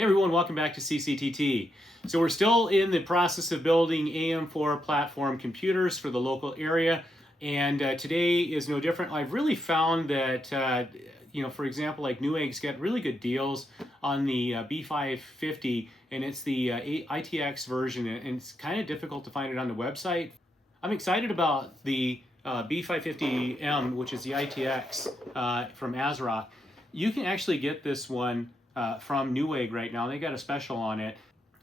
Hey everyone, welcome back to CCTT. So we're still in the process of building AM4 platform computers for the local area, and today is no different. I've really found that, for example, like Newegg's get really good deals on the B550, and it's the ITX version, and it's kind of difficult to find it on the website. I'm excited about the B550M, which is the ITX from AsRock. You can actually get this one from Newegg right now. They got a special on it.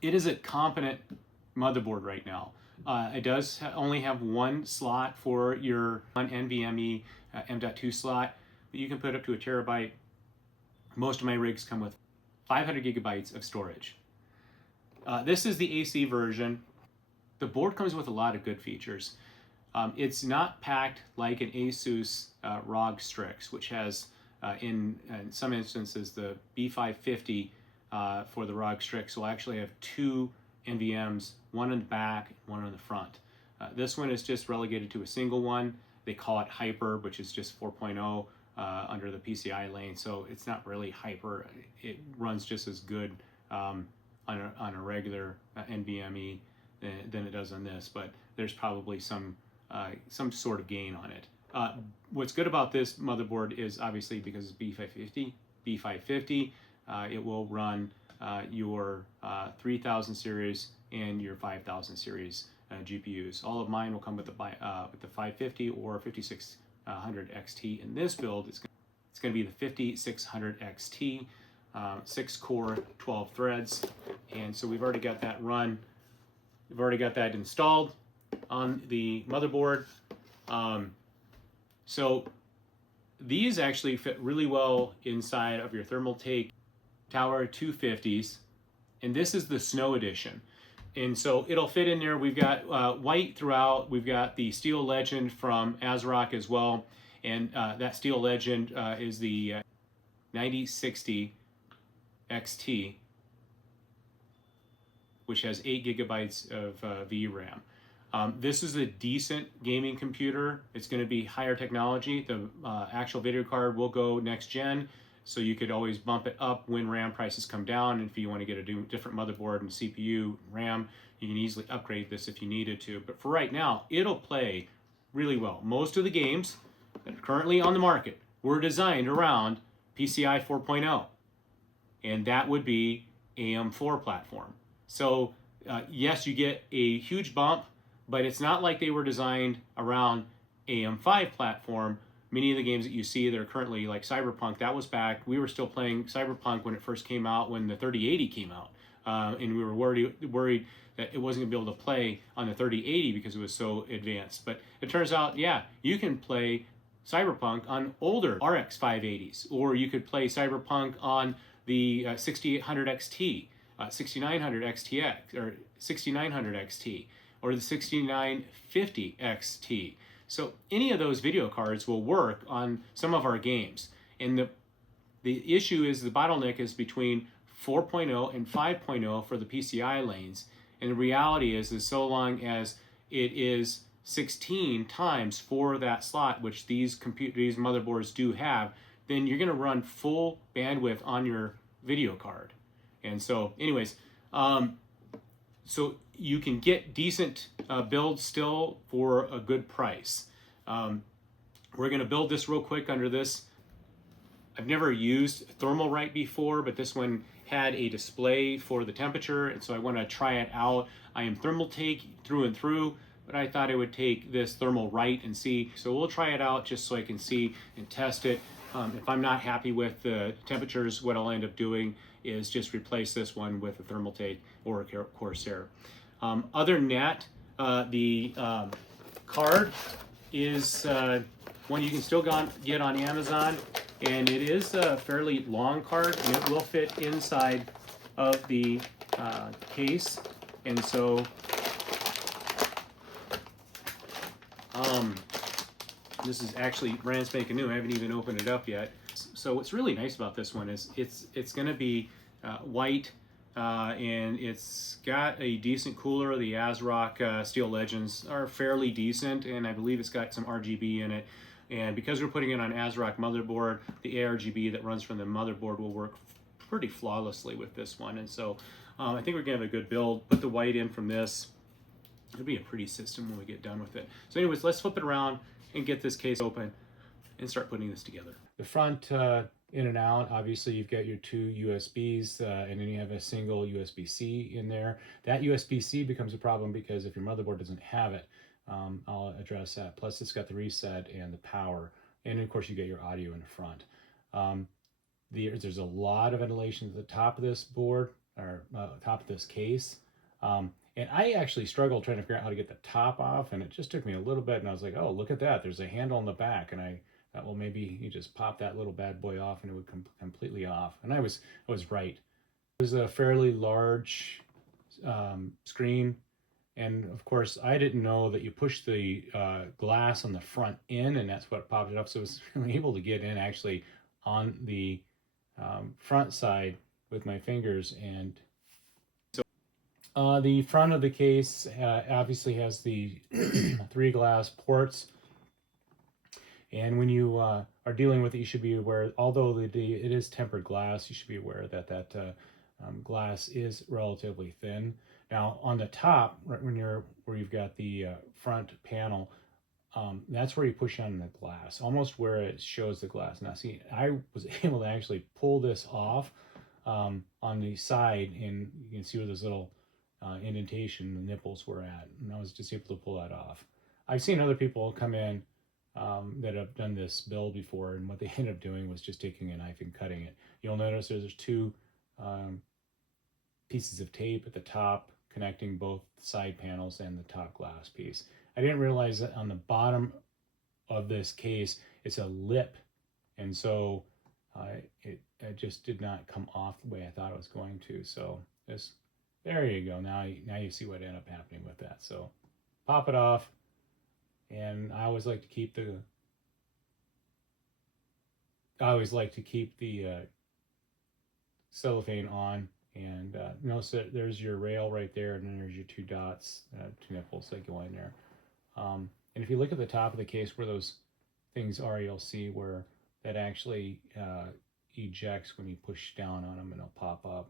It is a competent motherboard right now. It does only have one slot for your NVMe M.2 slot, but you can put up to a terabyte. Most of my rigs come with 500 gigabytes of storage. This is the AC version. The board comes with a lot of good features. It's not packed like an ASUS ROG Strix, which has in some instances the B550 for the ROG Strix will actually have two NVMs, one in the back, one on the front. This one is just relegated to a single one. They call it Hyper, which is just 4.0 under the PCI lane, so it's not really Hyper. It runs just as good on a regular NVMe than it does on this, but there's probably some sort of gain on it. What's good about this motherboard is obviously because it's B550, it will run your 3000 series and your 5000 series GPUs. All of mine will come with the 550 or 5600 XT. In this build, it's going to be the 5600 XT, 6 core, 12 threads, and so we've already got that run. We've already got that installed on the motherboard. So these actually fit really well inside of your Thermaltake Tower 250s, and this is the Snow Edition. And so it'll fit in there. We've got white throughout. We've got the Steel Legend from AsRock as well, and that Steel Legend is the 9060 XT, which has 8 gigabytes of VRAM. This is a decent gaming computer. It's going to be higher technology. The actual video card will go next gen, so you could always bump it up when RAM prices come down. And if you want to get a different motherboard and CPU, RAM, you can easily upgrade this if you needed to. But for right now, it'll play really well. Most of the games that are currently on the market were designed around PCI 4.0, and that would be AM4 platform. So yes, you get a huge bump, but it's not like they were designed around AM5 platform. Many of the games that you see that are currently like Cyberpunk, that was back, we were still playing Cyberpunk when it first came out, when the 3080 came out. And we were worried that it wasn't gonna be able to play on the 3080 because it was so advanced. But it turns out, yeah, you can play Cyberpunk on older RX 580s, or you could play Cyberpunk on the 6800 XT, 6900 XTX, or 6900 XT, or the 6950 XT. So any of those video cards will work on some of our games. And the issue is the bottleneck is between 4.0 and 5.0 for the PCI lanes. And the reality is so long as it is 16 times for that slot, which these motherboards do have, then you're going to run full bandwidth on your video card. And so anyways, so you can get decent builds still for a good price. We're going to build this real quick under this. I've never used Thermalright before, but this one had a display for the temperature, and so I want to try it out. I am Thermaltake through and through, but I thought I would take this Thermalright and see. So we'll try it out just so I can see and test it. If I'm not happy with the temperatures, what I'll end up doing is just replace this one with a Thermaltake or a Corsair. Other than that, the card is one you can still get on Amazon, and it is a fairly long card, and it will fit inside of the case. And so this is actually brand spanking new. I haven't even opened it up yet. So what's really nice about this one is it's going to be white, and it's got a decent cooler. The AsRock Steel Legends are fairly decent, and I believe it's got some RGB in it. And because we're putting it on AsRock motherboard, the ARGB that runs from the motherboard will work pretty flawlessly with this one. And so I think we're gonna have a good build. Put the white in from this. It'll be a pretty system when we get done with it. So anyways, let's flip it around and get this case open and start putting this together. The front in and out, obviously you've got your two USBs and then you have a single USB-C in there. That USB-C becomes a problem because if your motherboard doesn't have it, I'll address that. Plus it's got the reset and the power. And of course you get your audio in the front. There's a lot of ventilation at the top of this board, or top of this case. And I actually struggled trying to figure out how to get the top off, and it just took me a little bit, and I was like, oh, look at that. There's a handle in the back, and I thought, well, maybe you just pop that little bad boy off and it would come completely off. And I was right. It was a fairly large screen, and of course, I didn't know that you push the glass on the front in, and that's what popped it up. So I was able to get in actually on the front side with my fingers. And the front of the case obviously has the 3 glass ports, and when you are dealing with it, you should be aware, although it is tempered glass, you should be aware that that glass is relatively thin. Now on the top, right where you've got the front panel, that's where you push on the glass, almost where it shows the glass. Now see, I was able to actually pull this off on the side, and you can see where this little indentation the nipples were at, and I was just able to pull that off. I've seen other people come in that have done this build before, and what they end up doing was just taking a knife and cutting it. You'll notice there's 2 pieces of tape at the top connecting both side panels and the top glass piece. I didn't realize that on the bottom of this case it's a lip, and so it just did not come off the way I thought it was going to. So there you go. Now you see what ended up happening with that. So pop it off, and I always like to keep the cellophane on, and notice that there's your rail right there, and then there's your 2 dots, 2 nipples that go in there. And if you look at the top of the case where those things are, you'll see where that actually ejects when you push down on them, and it'll pop up.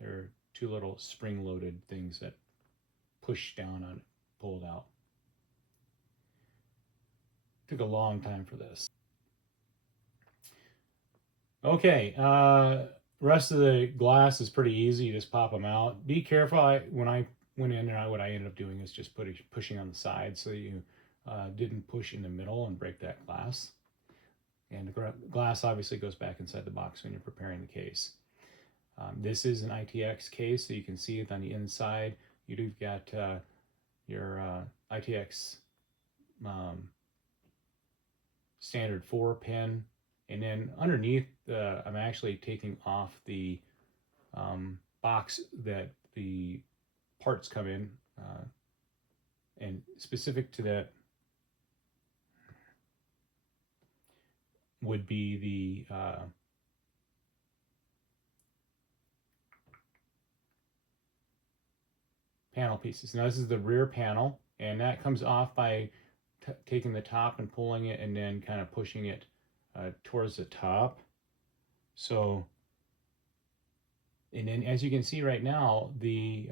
They're 2 little spring-loaded things that push down on it, pulled out. Took a long time for this. Okay, rest of the glass is pretty easy. You just pop them out. Be careful. When I went in there, what I ended up doing is just pushing on the side so you didn't push in the middle and break that glass. And the glass obviously goes back inside the box when you're preparing the case. This is an ITX case, so you can see it on the inside. You've got your ITX standard 4-pin, and then underneath, I'm actually taking off the box that the parts come in, and specific to that would be the panel pieces. Now this is the rear panel, and that comes off by taking the top and pulling it, and then kind of pushing it towards the top. So, and then as you can see right now, the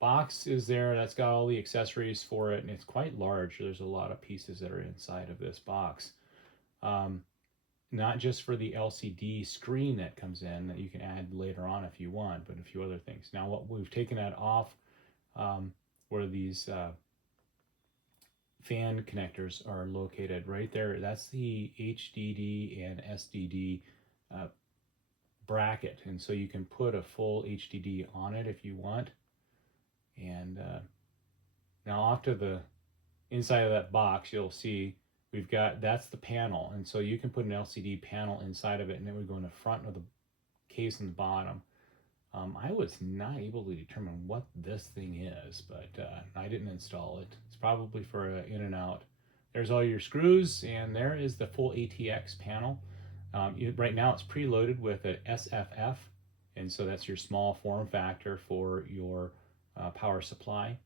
box is there. That's got all the accessories for it, and it's quite large. There's a lot of pieces that are inside of this box. Not just for the LCD screen that comes in that you can add later on if you want, but a few other things. Now what we've taken that off where these fan connectors are located right there. That's the HDD and SDD bracket, and so you can put a full HDD on it if you want. And now off to the inside of that box, you'll see we've got, that's the panel, and so you can put an LCD panel inside of it, and it would go in the front of the case and the bottom. I was not able to determine what this thing is, but I didn't install it. It's probably for an in and out. There's all your screws, and there is the full ATX panel. Right now it's preloaded with an SFF, and so that's your small form factor for your power supply.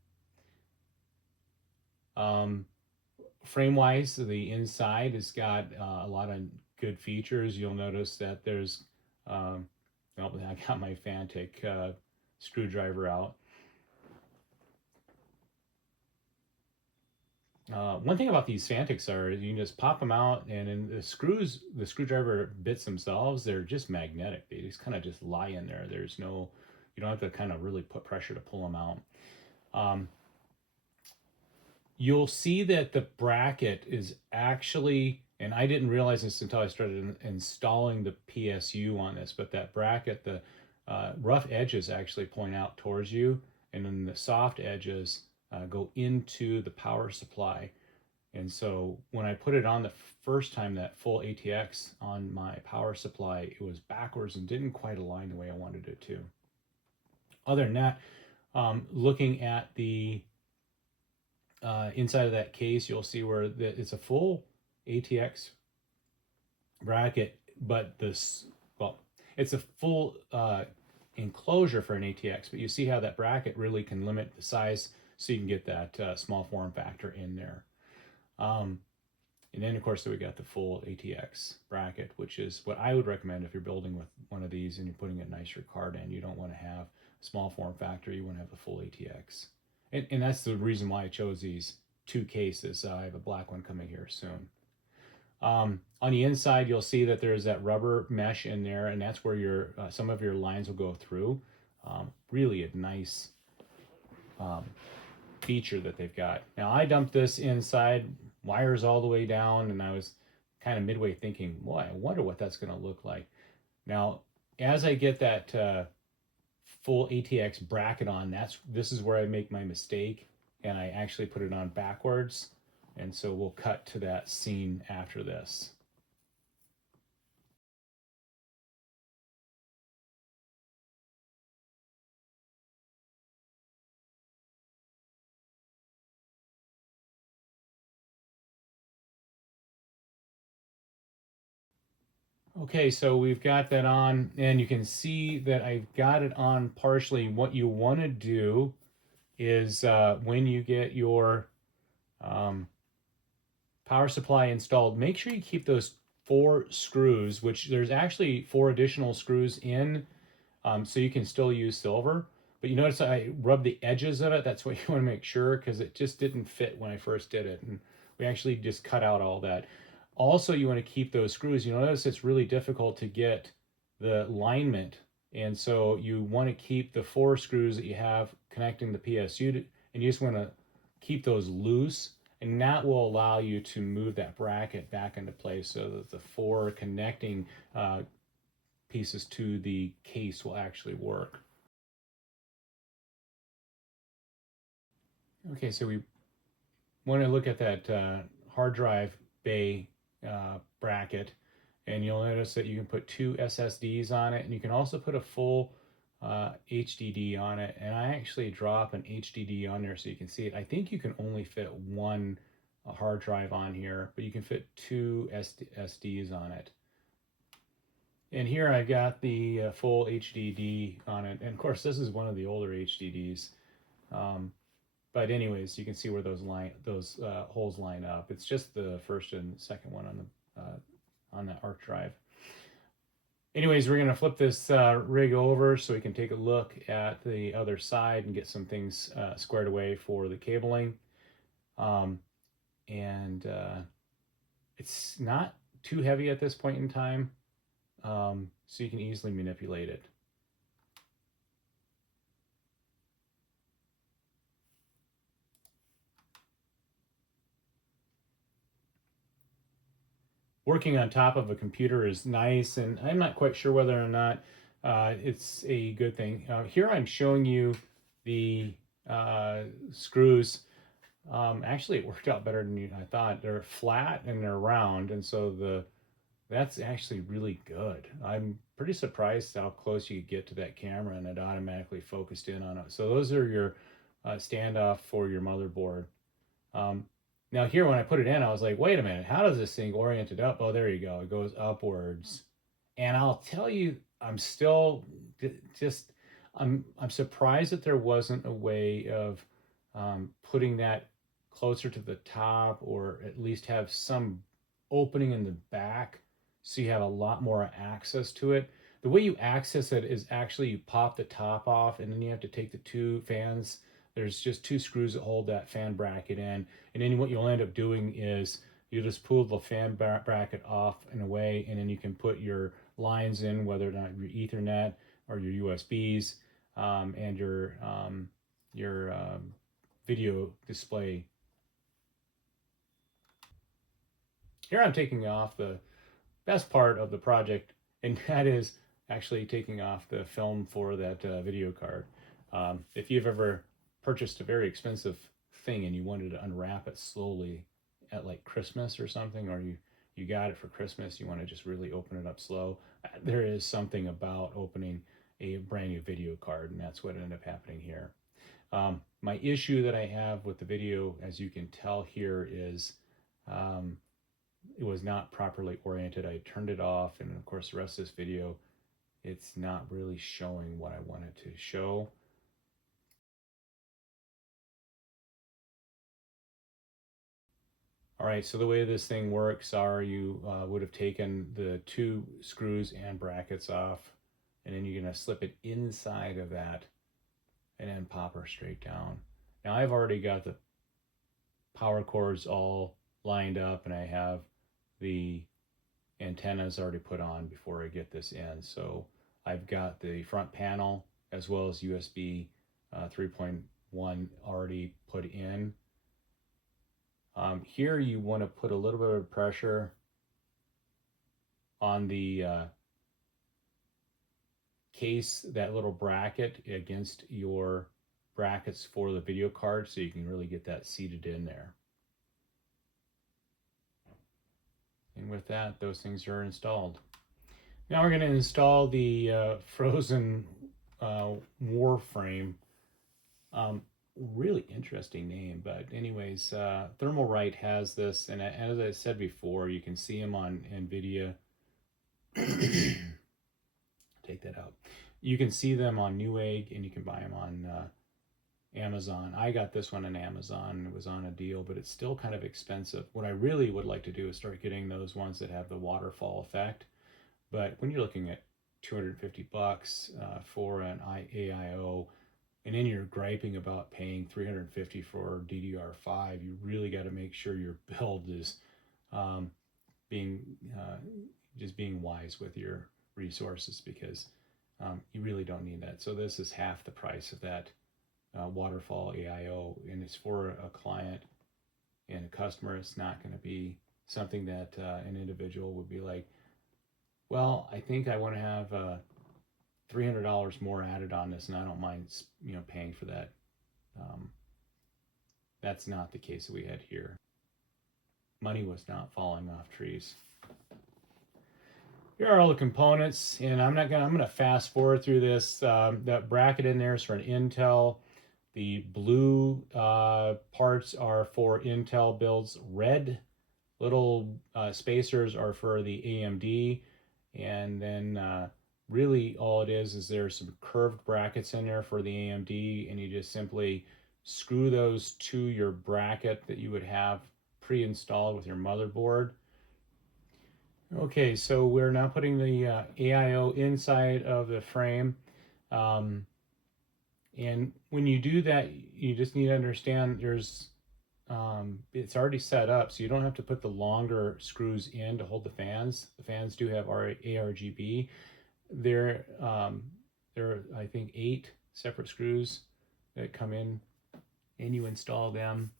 Frame-wise, the inside has got a lot of good features. You'll notice that there's well, I got my Thermaltake screwdriver out. One thing about these Thermaltakes are you can just pop them out, and in the screwdriver bits themselves, they're just magnetic. They just kind of just lie in there. There's no, you don't have to kind of really put pressure to pull them out. You'll see that the bracket is actually, and I didn't realize this until I started installing the PSU on this, but that bracket, the rough edges actually point out towards you, and then the soft edges go into the power supply. And so when I put it on the first time, that full ATX on my power supply, it was backwards and didn't quite align the way I wanted it to. Other than that, looking at the inside of that case, you'll see where it's a full ATX bracket, but this, well, it's a full enclosure for an ATX, but you see how that bracket really can limit the size so you can get that small form factor in there. And then, of course, we got the full ATX bracket, which is what I would recommend if you're building with one of these and you're putting a nicer card in. You don't want to have a small form factor. You want to have the full ATX. And that's the reason why I chose these two cases. I have a black one coming here soon. On the inside, you'll see that there's that rubber mesh in there, and that's where your some of your lines will go through. Really a nice feature that they've got. Now, I dumped this inside, wires all the way down, and I was kind of midway thinking, boy, I wonder what that's going to look like. Now, as I get that full ATX bracket on, this is where I make my mistake, and I actually put it on backwards. And so we'll cut to that scene after this. Okay, so we've got that on, and you can see that I've got it on partially. What you want to do is when you get your power supply installed, make sure you keep those 4 screws, which there's actually 4 additional screws in, so you can still use silver. But you notice I rubbed the edges of it. That's what you want to make sure, because it just didn't fit when I first did it. And we actually just cut out all that. Also, you want to keep those screws. You notice it's really difficult to get the alignment. And so you want to keep the 4 screws that you have connecting the PSU to, and you just want to keep those loose. And that will allow you to move that bracket back into place so that the 4 connecting pieces to the case will actually work. Okay, so we want to look at that hard drive bay bracket, and you'll notice that you can put 2 SSDs on it, and you can also put a full HDD on it. And I actually drop an HDD on there so you can see it. I think you can only fit 1 hard drive on here, but you can fit 2 SDs on it. And here I've got the full HDD on it, and of course this is one of the older HDDs. But anyways, you can see where those holes line up. It's just the first and second one on the arc drive. Anyways, we're going to flip this rig over so we can take a look at the other side and get some things squared away for the cabling. And it's not too heavy at this point in time, so you can easily manipulate it. Working on top of a computer is nice, and I'm not quite sure whether or not it's a good thing. Here I'm showing you the screws. Actually, it worked out better than I thought. They're flat and they're round, and so that's actually really good. I'm pretty surprised how close you could get to that camera, and it automatically focused in on it. So those are your standoff for your motherboard. Now here, when I put it in, I was like, wait a minute, how does this thing orient it up? Oh, there you go. It goes upwards. And I'll tell you, I'm still just, I'm surprised that there wasn't a way of putting that closer to the top, or at least have some opening in the back so you have a lot more access to it. The way you access it is actually you pop the top off, and then you have to take the two fans. There's just two screws that hold that fan bracket in, and then what you'll end up doing is you just pull the fan bracket off and away, and then you can put your lines in, whether or not your Ethernet or your USBs, and your video display. Here I'm taking off the best part of the project, and that is actually taking off the film for that video card. If you've ever purchased a very expensive thing and you wanted to unwrap it slowly at like Christmas or something, or you got it for Christmas, you want to just really open it up slow, there is something about opening a brand new video card, and that's what ended up happening here. My issue that I have with the video, as you can tell here, is it was not properly oriented. I turned it off, and of course the rest of this video, it's not really showing what I wanted to show. All right, so the way this thing works are you would have taken the two screws and brackets off, and then you're gonna slip it inside of that and then pop her straight down. Now I've already got the power cords all lined up, and I have the antennas already put on before I get this in. So I've got the front panel as well as USB 3.1 already put in. Here you want to put a little bit of pressure on the case, that little bracket against your brackets for the video card, so you can really get that seated in there. And with that, those things are installed. Now we're going to install the Frozen Warframe. Really interesting name, but anyways, Thermalright has this, and as I said before, you can see them on NVIDIA. Take that out. You can see them on Newegg, and you can buy them on Amazon. I got this one on Amazon. It was on a deal, but it's still kind of expensive. What I really would like to do is start getting those ones that have the waterfall effect. But when you're looking at 250 bucks for an AIO, and then you're griping about paying 350 for DDR5, you really got to make sure your build is just being wise with your resources, because you really don't need that. So this is half the price of that waterfall AIO, and it's for a client and a customer. It's not going to be something that an individual would be like, well, I think I want to have $300 more added on this, and I don't mind, paying for that. That's not the case that we had here. Money was not falling off trees. Here are all the components, and I'm gonna fast forward through this. That bracket in there is for an Intel. The blue parts are for Intel builds. Red little spacers are for the AMD, and then really all it is there's some curved brackets in there for the AMD, and you just simply screw those to your bracket that you would have pre-installed with your motherboard. Okay, so we're now putting the AIO inside of the frame. And when you do that, you just need to understand it's already set up, so you don't have to put the longer screws in to hold the fans. The fans do have ARGB. There are, I think, 8 separate screws that come in, and you install them.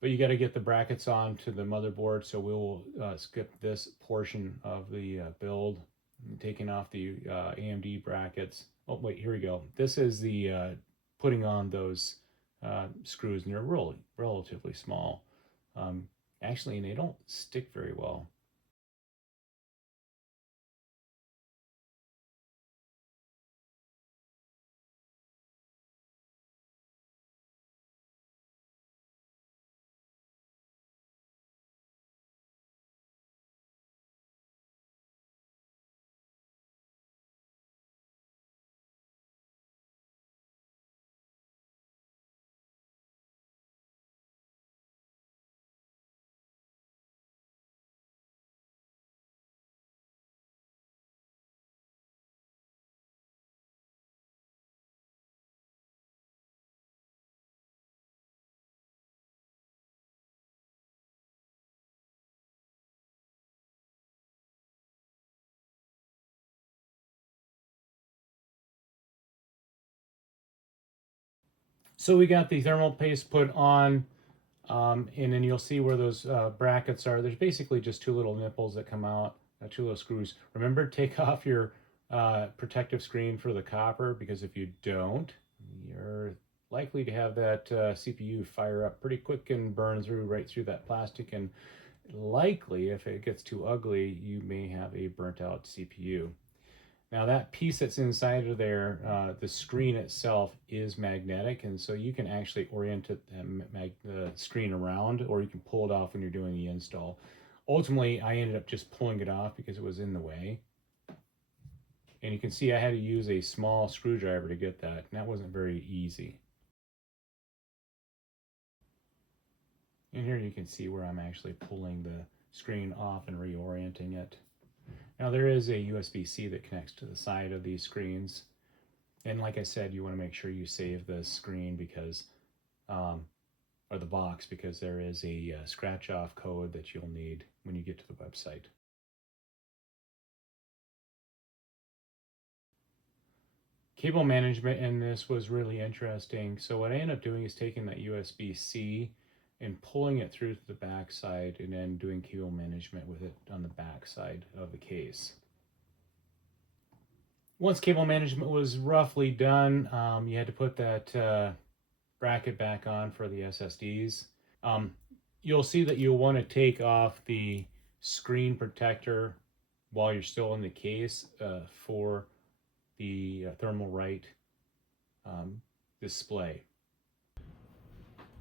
But you got to get the brackets on to the motherboard, so we will skip this portion of the build. I'm taking off the AMD brackets. Oh, wait, here we go. This is the putting on those screws, and they're relatively small. Actually, and they don't stick very well. So we got the thermal paste put on, and then you'll see where those brackets are. There's basically just two little nipples that come out, two little screws. Remember, take off your protective screen for the copper, because if you don't, you're likely to have that CPU fire up pretty quick and burn right through that plastic, and likely, if it gets too ugly, you may have a burnt out CPU. Now that piece that's inside of there, the screen itself is magnetic, and so you can actually orient the screen around, or you can pull it off when you're doing the install. Ultimately, I ended up just pulling it off because it was in the way. And you can see I had to use a small screwdriver to get that, and that wasn't very easy. And here you can see where I'm actually pulling the screen off and reorienting it. Now there is a USB-C that connects to the side of these screens. And like I said, you want to make sure you save the screen because, or the box, because there is a scratch off code that you'll need when you get to the website. Cable management in this was really interesting. So what I ended up doing is taking that USB-C and pulling it through to the back side, and then doing cable management with it on the back side of the case. Once cable management was roughly done, you had to put that bracket back on for the SSDs. You'll see that you'll want to take off the screen protector while you're still in the case for the Thermalright display.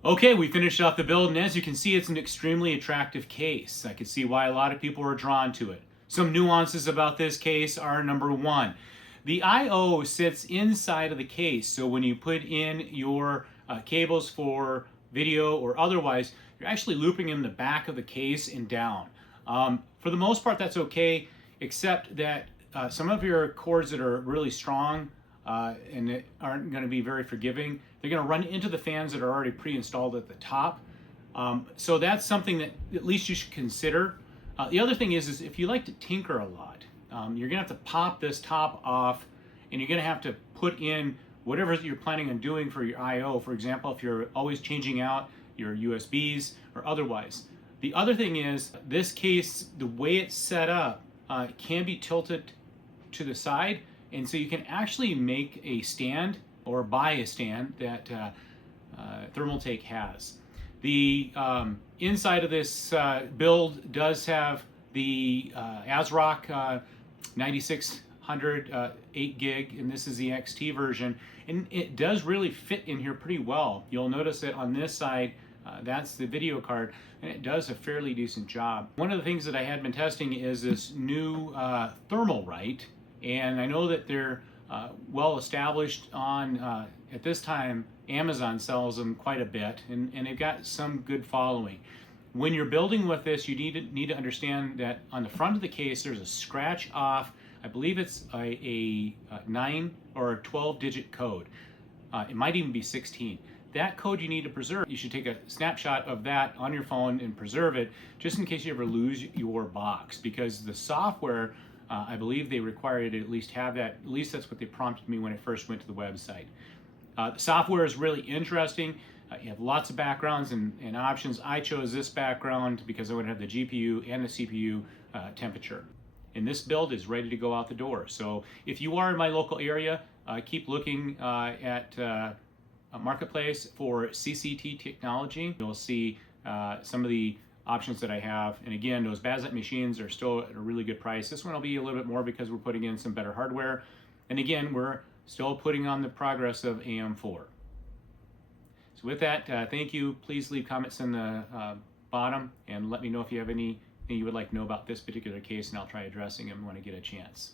Okay, we finished off the build, and as you can see, it's an extremely attractive case. I can see why a lot of people are drawn to it. Some nuances about this case are: number one, the I/O sits inside of the case, so when you put in your cables for video or otherwise, you're actually looping in the back of the case and down. For the most part, that's okay, except that some of your cords that are really strong and that aren't going to be very forgiving, they're going to run into the fans that are already pre-installed at the top. So that's something that at least you should consider. The other thing is if you like to tinker a lot, you're going to have to pop this top off, and you're going to have to put in whatever you're planning on doing for your I/O. For example, if you're always changing out your USBs or otherwise. The other thing is this case, the way it's set up, can be tilted to the side, and so you can actually make a stand or buy a stand that Thermaltake has. The inside of this build does have the AsRock 9600 8 gig, and this is the XT version, and it does really fit in here pretty well. You'll notice that on this side, that's the video card, and it does a fairly decent job. One of the things that I had been testing is this new Thermalright, and I know that they're well established on, at this time, Amazon sells them quite a bit, and they've got some good following. When you're building with this, you need to understand that on the front of the case, there's a scratch off, I believe it's a 9 or a 12-digit code. It might even be 16. That code you need to preserve. You should take a snapshot of that on your phone and preserve it, just in case you ever lose your box, because the software, I believe they require you to at least have that. At least that's what they prompted me when I first went to the website. The software is really interesting. You have lots of backgrounds and options. I chose this background because I would have the GPU and the CPU temperature. And this build is ready to go out the door. So if you are in my local area, keep looking at a Marketplace for CCT technology. You'll see some of the options that I have. And again, those Bazet machines are still at a really good price. This one will be a little bit more because we're putting in some better hardware. And again, we're still putting on the progress of AM4. So with that, thank you. Please leave comments in the bottom and let me know if you have anything you would like to know about this particular case, and I'll try addressing them when I get a chance.